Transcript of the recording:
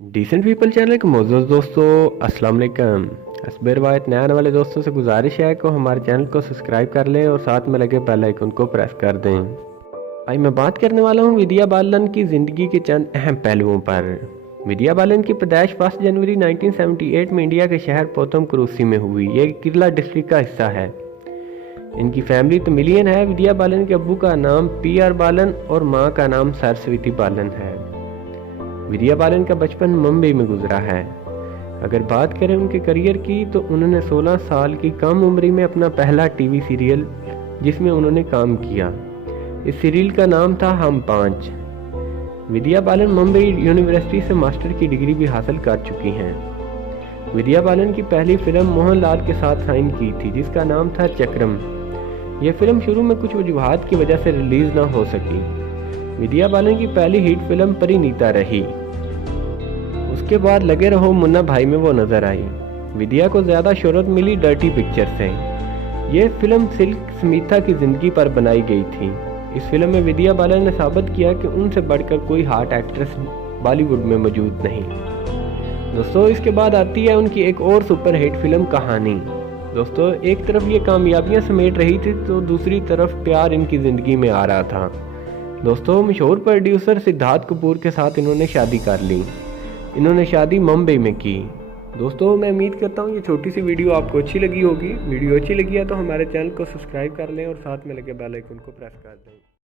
Decent people channel के मोअज़्ज़ज़ दोस्तों, अस्सलाम वालेकुम। हस्ब रिवायत नए आने वाले दोस्तों से गुजारिश है कि हमारे चैनल को सब्सक्राइब कर लें और साथ में लगे बेल आइकन को प्रेस कर दें। आज मैं बात करने वाला हूं विद्या बालन की ज़िंदगी के चंद अहम पहलुओं पर। विद्या बालन की पैदाइश 1 जनवरी 1978 में इंडिया के शहर पोतम कुरुसी में हुई। ये केरला डिस्ट्रिक्ट का हिस्सा है। इनकी फैमिली तमिलियन है। विद्या बालन के अब्बू का नाम PR बालन और माँ का नाम सरस्वती बालन है। विद्या बालन का बचपन मुंबई में गुजरा है। अगर बात करें उनके करियर की तो उन्होंने 16 साल की कम उम्र में अपना पहला टीवी सीरियल जिसमें उन्होंने काम किया, इस सीरियल का नाम था हम 5। विद्या बालन मुंबई यूनिवर्सिटी से मास्टर की डिग्री भी हासिल कर चुकी हैं। विद्या बालन की पहली फिल्म मोहनलाल के साथ साइन की थी जिसका नाम था चक्रम। यह फिल्म शुरू में कुछ वजूहात की वजह से रिलीज न हो सकी। विद्या बालन की पहली हिट फिल्म परिणीता रही। उसके बाद लगे रहो मुन्ना भाई में वो नजर आई। विद्या को ज्यादा शोहरत मिली डर्टी पिक्चर से। ये फिल्म सिल्क स्मिथा की जिंदगी पर बनाई गई थी। इस फिल्म में विद्या बालन ने साबित किया कि उनसे बढ़कर कोई हॉट एक्ट्रेस बॉलीवुड में मौजूद नहीं। दोस्तों, इसके बाद आती है उनकी एक और सुपरहिट फिल्म कहानी। दोस्तों, एक तरफ ये कामयाबियां समेट रही थी तो दूसरी तरफ प्यार इनकी जिंदगी में आ रहा था। दोस्तों, मशहूर प्रोड्यूसर सिद्धार्थ कपूर के साथ इन्होंने शादी कर ली। इन्होंने शादी मुंबई में की। दोस्तों, मैं उम्मीद करता हूँ ये छोटी सी वीडियो आपको अच्छी लगी होगी। वीडियो अच्छी लगी है तो हमारे चैनल को सब्सक्राइब कर लें और साथ में लगे बेल आइकन को प्रेस कर दें।